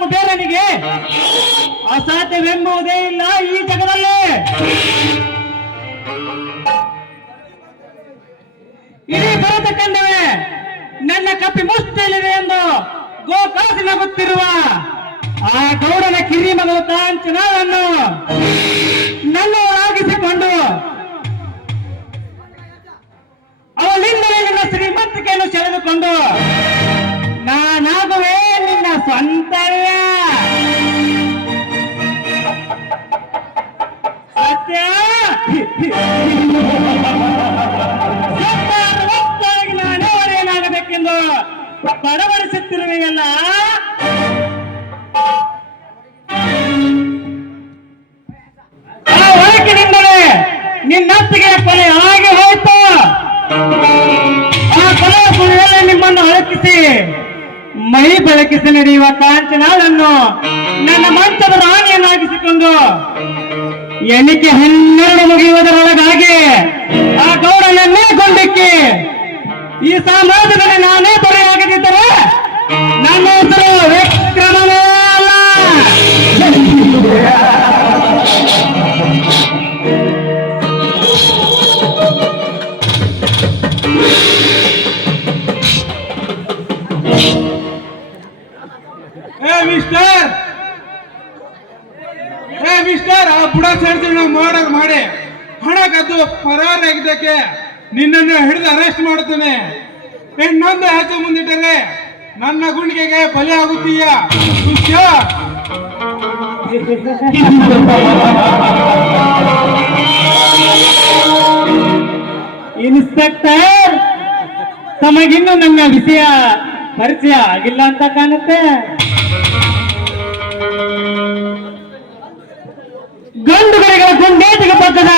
ಕುಬೇರನಿಗೆ ಅಸಾಧ್ಯವೆಂಬುವುದೇ ಇಲ್ಲ ಈ ಜಗದಲ್ಲಿ. ಇಡೀ ಭರತ ಖಂಡವೇ ನನ್ನ ಕಪ್ಪಿ ಮುಷ್ಟಿಯಲ್ಲಿದೆ ಎಂದು ಗೋಕಾಸಿನ ಗೊತ್ತಿರುವ ಆ ಗೌಡನ ಕಿರಿ ಮಗಳು ಕಾಂಚನವನ್ನು ನನ್ನ ಒಳಗಿಸಿಕೊಂಡು ಅವಳಿಂದಲೇ ನಿನ್ನ ಶ್ರೀಮಂತಿಕೆಯನ್ನು ಸೆಳೆದುಕೊಂಡು ನಾನಾಗುವೆ ನಿನ್ನ ಸ್ವಂತವೇ. ಸತ್ಯ ನಾನೇ ಒಡೆಯನಾಗಬೇಕೆಂದು ಬಡಬಡಿಸುತ್ತಿರುವೆಯಲ್ಲ. ಆ ಒಳಕಿನಿಂದಲೇ ನಿನ್ನತ್ತಿಗೆ ಕೊಲೆ ಆಗಿ ಹೋಯ್ತು. ಆ ಕೊಲೆಯ ಸುಳಿಯಲ್ಲಿ ನಿಮ್ಮನ್ನು ಅಳಕಿಸಿ ಮೈ ಬೆಳಕಿಸಿ ನಡೆಯುವ ಕಾಂಚನಾಳನ್ನು ನನ್ನ ಮಂಚದ ರಾಣಿಯನ್ನಾಗಿಸಿಕೊಂಡು ಎಣಿಕೆ 12 ಮುಗಿಯುವುದರೊಳಗಾಗಿ ಆ ಗೌಡನನ್ನೇ ಗೊಂಡಿಕ್ಕಿ ಈ ಸಮಾಜದಲ್ಲಿ ನಾನೇ ತೊರೆಯಾಗದಿದ್ದರೆ ನನ್ನ ಹೆಸರು ವಿಕ್ರಮನೇ ಅಲ್ಲ. ಮಿಸ್ಟರ್ ಆ ಬುಡ ಸೇಡ್ತೀವಿ ಮಾಡಿ ಹಣ ಕದ್ದು ಪರಾರಾಗಿದ್ದಕ್ಕೆ ನಿನ್ನನ್ನು ಹಿಡಿದು ಅರೆಸ್ಟ್ ಮಾಡುತ್ತೇನೆ. ಇನ್ನೊಂದು ಹೆಜ್ಜೆ ಮುಂದಿಟ್ಟರೆ ನನ್ನ ಗುಂಡಿಗೆಗೆ ಬಲಿ ಆಗುತ್ತೀಯ. ಇನ್ಸ್ಪೆಕ್ಟರ್, ತಮಗಿನ್ನೂ ನನ್ನ ವಿಷಯ ಪರಿಚಯ ಆಗಿಲ್ಲ ಅಂತ ಕಾಣುತ್ತೆ. ಗಂಡುಗಳಿಗೆ ಗುಂಡೇಟಿಗೆ ಬರ್ತದ,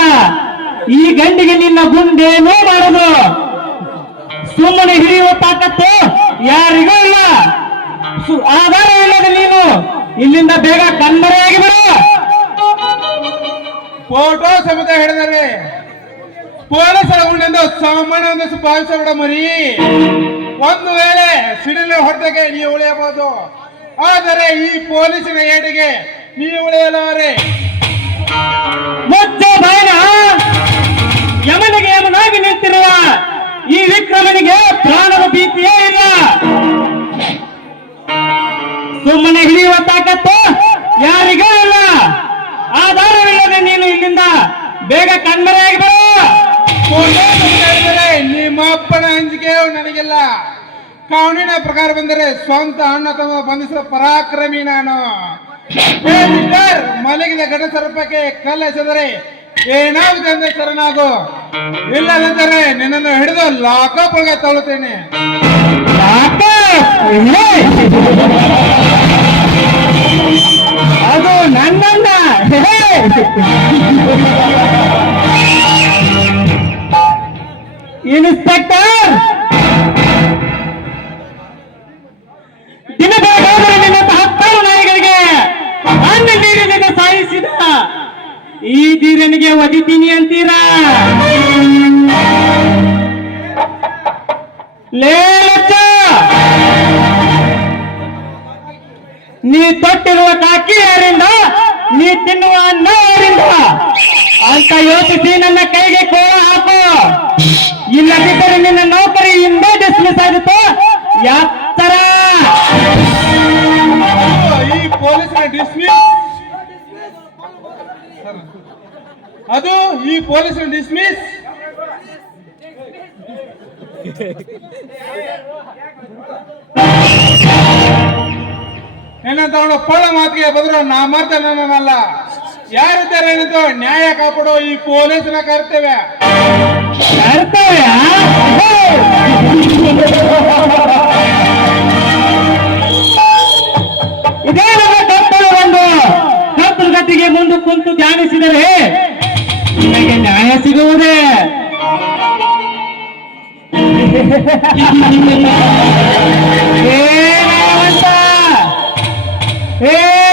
ಈ ಗಂಡಿಗೆ ನಿನ್ನ ಗುಂಡೇನೂ ಮಾಡದು. ಸುಮ್ಮನೆ ಹಿಡಿಯುವ ತಾಕತ್ತು ಯಾರಿಗೂ ಇಲ್ಲ. ಆಧಾರ ಇಲ್ಲದ ನೀನು ಇಲ್ಲಿಂದ ಬೇಗ ಕಣ್ಮರೆಯಾಗಿ ಬಿಡು. ಫೋಟೋ ಸಮೇತ ಹಿಡಿದರೆ ಪೊಲೀಸರ ಗುಂಡೆಂದು ಸಾಮಾನ್ಯ ಒಂದಷ್ಟು ಭಾವಿಸಬೇಡ ಮರಿ. ಒಂದು ವೇಳೆ ಸಿಡಿಲು ಹೊಡೆದಕ್ಕೆ ನೀವು ಉಳಿಯಬಹುದು, ಆದರೆ ಈ ಪೊಲೀಸಿನ ಏಟಿಗೆ ನೀವು ಉಳಿಯಲಾರೆ. ಮುಚ್ಚ ಬಾಯನ, ಯಮನಿಗೆ ಯಮನಾಗಿ ನಿಂತಿರುವ ಈ ವಿಕ್ರಮನಿಗೆ ಪ್ರಾಣದ ಭೀತಿಯೇ ಇಲ್ಲ. ಸುಮ್ಮನೆ ಹಿಡಿಯುವ ತಾಕತ್ತು ಯಾರಿಗೂ ಇಲ್ಲ. ಆಧಾರವಿಲ್ಲದೆ ನೀನು ಇಲ್ಲಿಂದ ಬೇಗ ಕಣ್ಮರೆಯಾಗಿ ಬರು. ನಿಮ್ಮ ಅಪ್ಪನ ಅಂಜಿಕೆಯು ನನಗಿಲ್ಲ. ಕಾನೂನಿನ ಪ್ರಕಾರ ಬಂದರೆ ಸ್ವಂತ ಅಣ್ಣ ತಮ್ಮ ಬಂಧಿಸುವ ಪರಾಕ್ರಮಿ ನಾನು. ಮಲಗಿದ ಘಟ ಸರ್ಪಕ್ಕೆ ಕಲ್ಲೆಸೆದರೆ ಏನಾಗುತ್ತೆ ಅಂದ್ರೆ ಶರಣಾಗು, ಇಲ್ಲದಂದರೆ ನಿನ್ನನ್ನು ಹಿಡಿದು ಲಾಕಪ್ ಒಳಗೆ ತಳ್ಳುತ್ತೇನೆ. ಅದು ನನ್ನನ್ನ ಇನ್ಸ್ಪೆಕ್ಟರ್, ದಿನ ಬೆಳಗಾದರೆ ನಿನ್ನ 10 ನಾಯಿಗಳಿಗೆ ಅನ್ನ ನೀಡಿ ನಿನ್ನ ಸಾಯಿಸಿದ ಈ ಧೀರನಿಗೆ ಒದಿತೀನಿ ಅಂತೀರಾ? ಲೇಲಚ್ಚ, ನೀ ತೊಟ್ಟಿರುವ ಕಾಕಿ ಯಾರಿಂದ, ನೀ ತಿನ್ನುವ ಅನ್ನ ಯಾರಿಂದ ಅಂತ ಯೋಚಿಸಿ ನನ್ನ ಕೈಗೆ ಕೋಳ ಹಾಕು. ಇಲ್ಲದಿದ್ದರೆ ನಿನ್ನ ನೌಕರಿಯಿಂದ ಡಿಸ್ಮಿಸ್ ಆಗುತ್ತೋ ಯಾತ್ತರ. ಈ ಪೊಲೀಸರ ಡಿಸ್ಮಿಸ್, ಅದು ಈ ಪೊಲೀಸರ ಡಿಸ್ಮಿಸ್. ಏನಂತ ಅವನು ಪೊಳ್ಳ ಮಾತಿಗೆ ಬದ್ರು ನಾ ಮಾಡ್ತೇನೆ ನನ್ನಲ್ಲ. ಯಾರಿದ್ದಾರೆ ಏನಂತ ನ್ಯಾಯ ಕಾಪಾಡೋ ಈ ಪೊಲೀಸನ ಕರ್ತವ್ಯ. ಇದೇ ನನ್ನ ಕರ್ತವ್ಯ. ಒಂದು ಕರ್ತೃಗತಿಗೆ ಮುಂದೆ ಕುಂತು ಧ್ಯಾನಿಸಿದರೆ ನಿನಗೆ ನ್ಯಾಯ ಸಿಗುವುದೇ.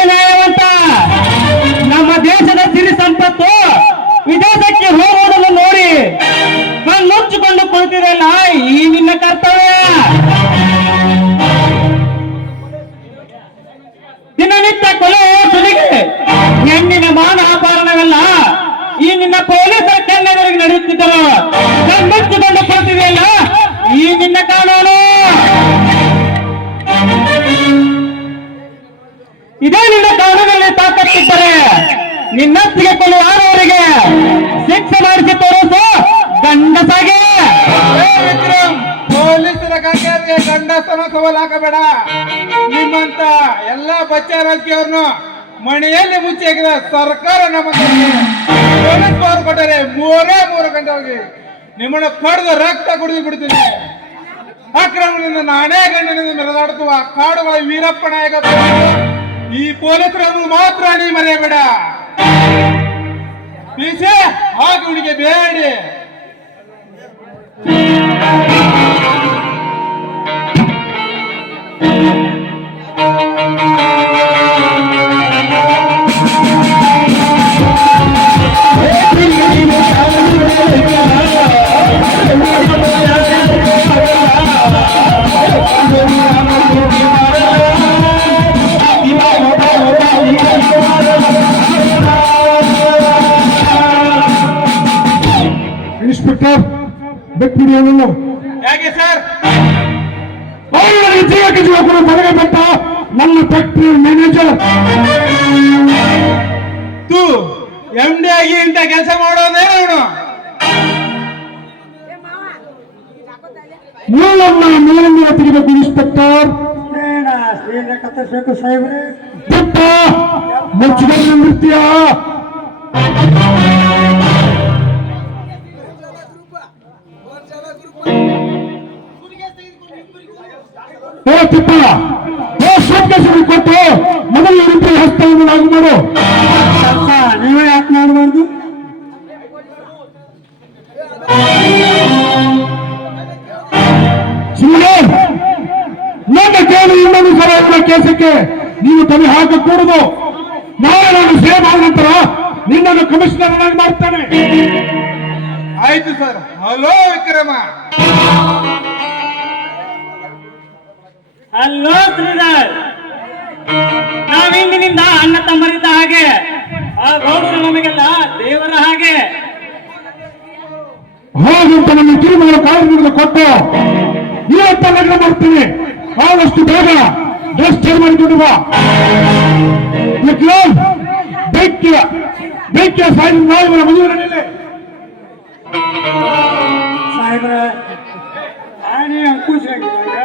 ನ್ಯಾಯವಂತ, ನಮ್ಮ ದೇಶದ ಸಿರಿ ಸಂಪತ್ತು ವಿದೇಶಕ್ಕೆ ಹೋಗುವುದನ್ನು ನೋಡಿ ಕಣ್ಣುಚ್ಚಿಕೊಂಡು ಕುಳಿತಿರಲ್ಲ, ಈ ನಿನ್ನ ಕರ್ತವ್ಯ. ಕಾನೂನು. ಇದೇ ನಿನ್ನ ಕಾನೂನಲ್ಲಿ ತಾಕತ್ತಿದ್ದರೆ ನಿನ್ನತ್ತಿಗೆ ಕೊಲ್ಲುವವರಿಗೆ ಶಿಕ್ಷೆ ಮಾಡಿಸಿ ತೋರಿಸು ಗಂಡಸಾಗೆ. ವಿಕ್ರಮ್, ಪೊಲೀಸರ ಕೈಗೆ ಗಂಡಸನ ಸವಾಲಾಗಬೇಡ. ನಿಮ್ಮಂತ ಎಲ್ಲಾ ಬಚ್ಚ ರಾಜಕೀಯವ್ರನ್ನು ಮನೆಯಲ್ಲಿ ಮುಚ್ಚಿ ಹಾಕಿದ ಸರ್ಕಾರ ನಮಗೆ ಪೊಲೀಸ್ ಪವರ್ ಕೊಟ್ಟರೆ ಮೂರು ಗಂಟೆ ಹೋಗಿ ನಿಮ್ಮನ್ನ ಕಡ್ದು ರಕ್ತ ಕುಡಿದು ಬಿಡ್ತೀನಿ. ಅಕ್ರಮದಿಂದ ನಾನೇ ಗಂಡನಿಂದ ಮೆರೆದಾಡುತ್ತುವ ಕಾಡುಗಳ ವೀರಪ್ಪ ನಾಯಕ ಈ ಪೊಲೀಸರನ್ನು ಮಾತ್ರ ನೀ ಮರೆಯಬೇಡ. ಪೀಸೆ ಹಾಗೆ ಹುಡುಗಿ ಬೇಡಿ. ಇನ್ಸ್ಪೆಕ್ಟರ್ ಬಿಟ್ಬಿಡಿ ಅವನನ್ನು. ಯಾಕೆ ಸರ್? ಅವನಿಗೆ ಜೀವಕ್ಕೆ ಜೀವ ಕೂಡ ಮನೆಗೆ ಬಿಟ್ಟ ನನ್ನ ಫ್ಯಾಕ್ಟರಿ ಮ್ಯಾನೇಜರ್. ತೂ MD ಆಗಿ ಇಂತ ಕೆಲಸ ಮಾಡೋದೇ ಅವನು. ಮೂಲನ್ನ ಮೇಲಿಂದ ತೆಗಿಬೇಕು ಇನ್ಸ್ಪೆಕ್ಟರ್. ಕತ್ತರಿಸಬೇಕು ಸಾಹೇಬ್ರೆ. ಬಿಟ್ಟ ಮುಚ್ಚಿದ ನೃತ್ಯ. ಓ ತಿಪ್ಪ, ಓ ಸೋಮಕೇಶ್ವರಿ ಕೊಟ್ಟು ಮೊದಲು ಇವರಿಬ್ಬರು ಹಸ್ತವನ್ನು ನಾವು ಮಾಡು. ನೀವೇ ಯಾಕೆ ಮಾಡಬಾರ್ದು? ಸುಮ್ಮನೆ ನನ್ನ ಕೇಳಿ ಇನ್ನೊಂದು ಸಲ ಇವರ ಕೇಸಕ್ಕೆ ನೀನು ತಲೆ ಹಾಕಕೂಡದು. ನಾಳೆ ನಾನು ಸೇವ್ ಆದ ನಂತರ ನಿನ್ನನ್ನು ಕಮಿಷನರ್ ಆಗಿ ಮಾಡ್ತಾನೆ. ಆಯ್ತು sir. Hello Vikram. Hello Sridhar, ನಾವಿಂದಿನಿಂದ ಅಣ್ಣ ತಮ್ಮರಿದ್ದ ಹಾಗೆ, ಆ ಗೌಡರು ನಮಗೆಲ್ಲ ದೇವರ ಹಾಗೆ. ಹಾಗಂತ ನನ್ನ ಕಿರುಮಗಳ ಕಾರಣದಿಂದ ಕೊಟ್ಟು ಇವತ್ತ ಲಗ್ನ ಮಾಡ್ತೀನಿ. ಆದಷ್ಟು ಬೇಗ ಡ್ರೆಸ್ ಚೇಂಜ್ ಮಾಡಿಕೊಂಡು ಬಾ. ಬೆಂಕಿಯ ಸಾಯಿನ ನಾಳೆ ಮದುವೆ ನಡೆಯಲಿ. ಸಾಹೇಬ್ರ, ಆನೆ ಅಂಕುಶಾಗಿದ್ದಾಗ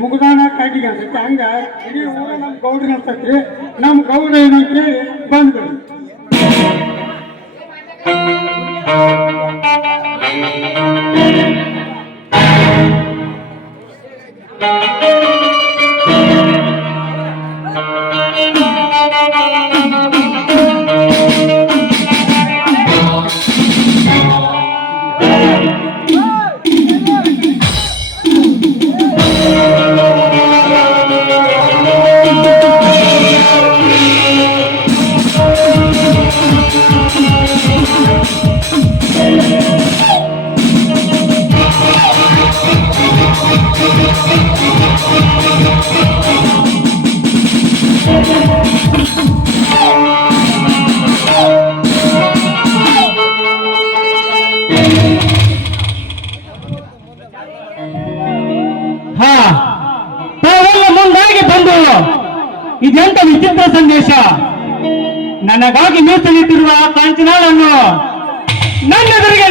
ಮುಗುದಾನ ಕಾಟಿಗೆ ಅನ್ಸುತ್ತೆ. ಹಂಗ ಇಡೀ ಊರ ನಮ್ಮ ಗೌಡ್ರ ಅಂತೈತ್ರಿ. ನಮ್ಮ ಗೌಡ್ರ ಏನೋ ಕೇಳಿ ಬಂದ್ಬಿಡಿ. ತಾವೆಲ್ಲ ಮುಂದಾಗಿ ಬಂದು ಇದೆಂತ ವಿಚಿತ್ರ ಸಂದೇಶ. ನನಗಾಗಿ ಮೀಸಲಿಟ್ಟಿರುವ ಕಾಂಚನಾಳನ್ನು ನನ್ನೆದುರಿಗೆ